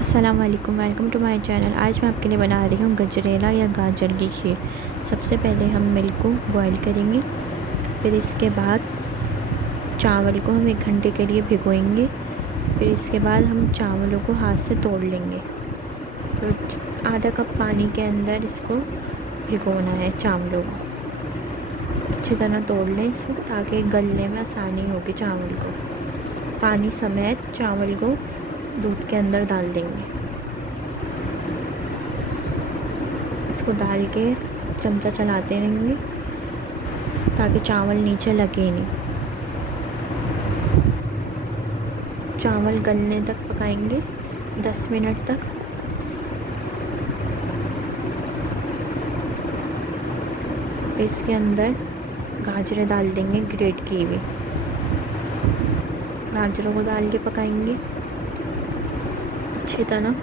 अस्सलाम वालेकुम, welcome to my channel. आज मैं आपके लिए बना रही हूँ गजरेला या गाजर की खीर। सबसे पहले हम मिल्क को बॉईल करेंगे, फिर इसके बाद चावल को हम 1 घंटे के लिए भिगोएंगे। फिर इसके बाद हम चावलों को हाथ से तोड़ लेंगे। तो आधा कप पानी के अंदर इसको भिगोना है चावलों को। अच्छी तरह तोड़ लें इसे ताकि गलने में आसानी होगी चावल को। पानी समेत चावल को दूध के अंदर डाल देंगे। इसको डाल के चमचा चलाते रहेंगे ताकि चावल नीचे लगे नहीं। चावल गलने तक पकाएंगे 10 मिनट तक। इसके अंदर गाजरें डाल देंगे, ग्रेट की हुई गाजरों को डाल के पकाएंगे अच्छी तरह।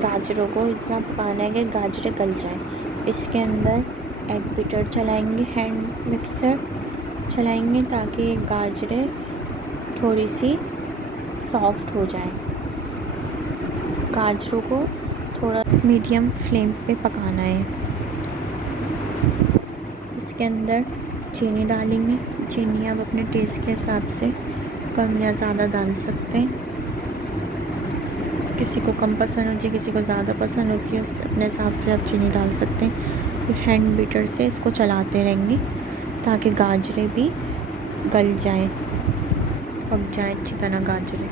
गाजरों को इतना पकाना है कि गाजरें गल जाएं। इसके अंदर एग बीटर चलाएंगे, हैंड मिक्सर चलाएंगे ताकि गाजरें थोड़ी सी सॉफ्ट हो जाएं। गाजरों को थोड़ा मीडियम फ्लेम पे पकाना है। इसके अंदर चीनी डालेंगे। चीनी आप अपने टेस्ट के हिसाब से कम या ज़्यादा डाल सकते हैं। किसी को कम पसंद होती है, किसी को ज़्यादा पसंद होती है, उससे अपने हिसाब से आप चीनी डाल सकते हैं। फिर हैंड बीटर से इसको चलाते रहेंगे ताकि गाजरें भी गल जाएं, पक जाएं अच्छी तरह गाजरें।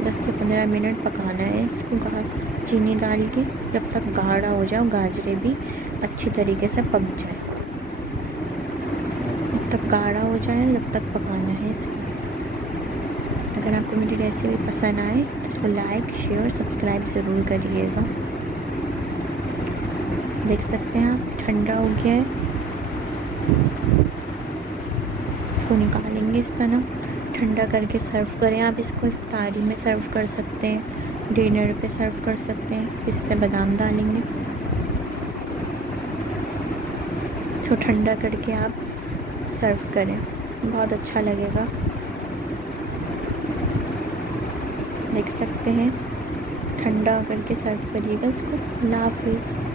10 से 15 मिनट पकाना है इसको चीनी डाल के, जब तक गाढ़ा हो जाए, गाजरें भी अच्छी तरीके से पक जाए। जब तक गाढ़ा हो जाए जब तक पकाना है इसको। अगर आपको मेरी रेसिपी पसंद आए तो इसको लाइक, शेयर, सब्सक्राइब ज़रूर करिएगा। देख सकते हैं आप ठंडा हो गया है। इसको निकालेंगे इस तरह, ठंडा करके सर्व करें। आप इसको इफ्तारी में सर्व कर सकते हैं, डिनर पे सर्व कर सकते हैं। पिस्ते बादाम डालेंगे। इसको ठंडा करके आप सर्व करें, बहुत अच्छा लगेगा। देख सकते हैं ठंडा करके सर्व करिएगा इसको। अल्लाह हाफिज़।